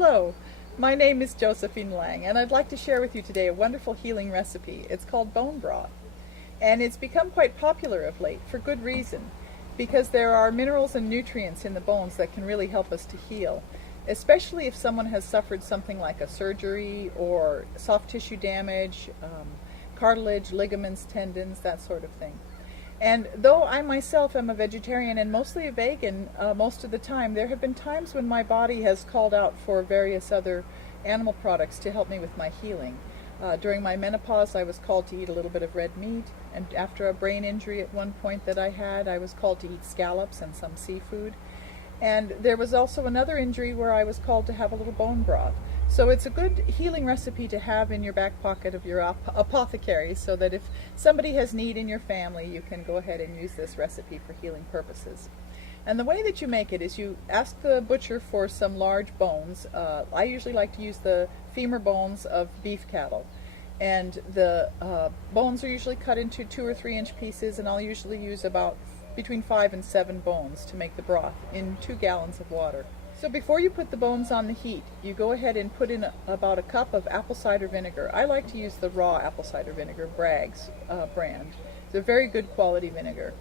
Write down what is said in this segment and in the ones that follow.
Hello, my name is Josephine Lang, and I'd like to share with you today a wonderful healing recipe. It's called bone broth, and it's become quite popular of late for good reason, because there are minerals and nutrients in the bones that can really help us to heal, especially if someone has suffered something like a surgery or soft tissue damage, cartilage, ligaments, tendons, that sort of thing. And though I myself am a vegetarian and mostly a vegan most of the time, there have been times when my body has called out for various other animal products to help me with my healing. During my menopause, I was called to eat a little bit of red meat, and after a brain injury at one point that I had, I was called to eat scallops and some seafood. And there was also another injury where I was called to have a little bone broth. So it's a good healing recipe to have in your back pocket of your apothecary, so that if somebody has need in your family, you can go ahead and use this recipe for healing purposes. And the way that you make it is you ask the butcher for some large bones. I usually like to use the femur bones of beef cattle. And the bones are usually cut into 2 or 3 inch pieces, and I'll usually use about between 5 and 7 bones to make the broth in 2 gallons of water. So before you put the bones on the heat, you go ahead and put in about a cup of apple cider vinegar. I like to use the raw apple cider vinegar, Bragg's brand. It's a very good quality vinegar.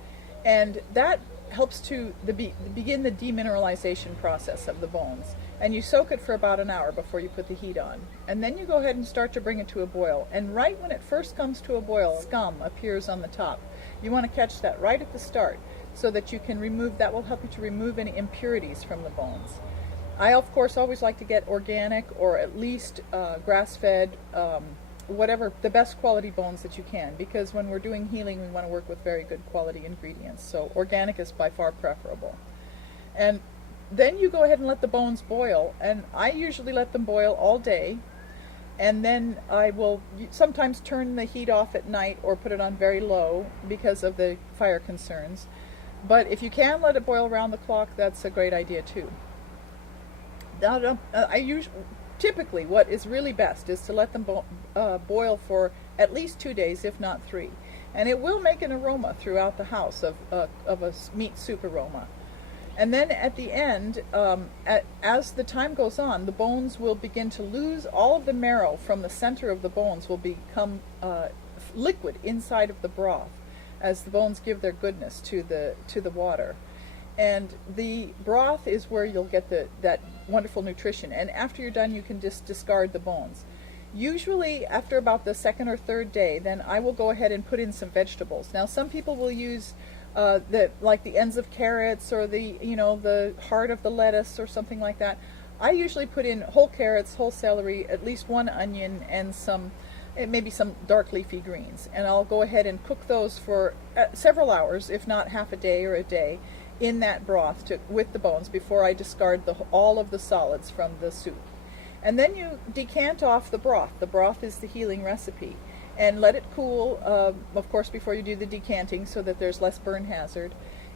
And that helps to begin the demineralization process of the bones. And you soak it for about an hour before you put the heat on. And then you go ahead and start to bring it to a boil. And right when it first comes to a boil, scum appears on the top. You want to catch that right at the start, so that you can remove, that will help you to remove any impurities from the bones. I, of course, always like to get organic or at least grass-fed, whatever, the best quality bones that you can, because when we're doing healing, we want to work with very good quality ingredients. So organic is by far preferable. And then you go ahead and let the bones boil, and I usually let them boil all day, and then I will sometimes turn the heat off at night or put it on very low because of the fire concerns. But if you can let it boil around the clock, that's a great idea too. Now, typically what is really best is to let them boil for at least 2 days, if not 3. And it will make an aroma throughout the house of a meat soup aroma. And then at the end, as the time goes on, the bones will begin to lose all of the marrow from the center of the bones will become liquid inside of the broth, as the bones give their goodness to the water. And the broth is where you'll get that wonderful nutrition. And after you're done, you can just discard the bones. Usually after about the 2nd or 3rd day, then I will go ahead and put in some vegetables. Now some people will use like the ends of carrots, or the heart of the lettuce or something like that. I usually put in whole carrots, whole celery, at least 1 onion, and maybe some dark leafy greens. And I'll go ahead and cook those for several hours, if not half a day or a day, in that broth with the bones before I discard all of the solids from the soup. And then you decant off the broth. The broth is the healing recipe. And let it cool, of course, before you do the decanting, so that there's less burn hazard.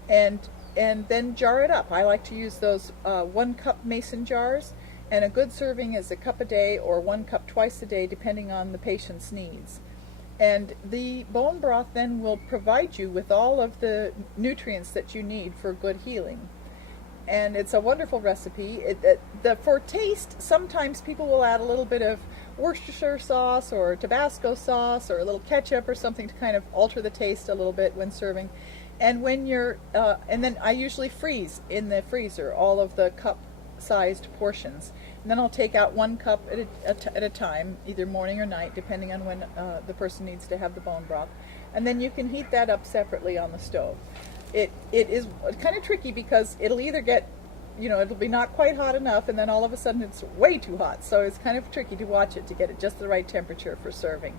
And then jar it up. I like to use those 1 cup mason jars, and a good serving is a cup a day or 1 cup twice a day, depending on the patient's needs. And the bone broth then will provide you with all of the nutrients that you need for good healing. And it's a wonderful recipe. For taste, sometimes people will add a little bit of Worcestershire sauce or Tabasco sauce or a little ketchup or something to kind of alter the taste a little bit when serving. And when and then I usually freeze in the freezer all of the cup-sized portions. And then I'll take out 1 cup at a time, either morning or night, depending on when the person needs to have the bone broth. And then you can heat that up separately on the stove. It is kind of tricky because it'll either get, it'll be not quite hot enough, and then all of a sudden it's way too hot. So it's kind of tricky to watch it to get it just the right temperature for serving.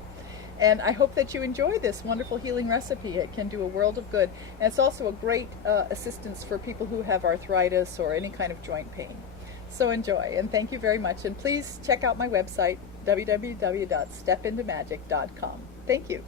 And I hope that you enjoy this wonderful healing recipe. It can do a world of good. And it's also a great assistance for people who have arthritis or any kind of joint pain. So enjoy, and thank you very much. And please check out my website, www.stepintomagic.com. Thank you.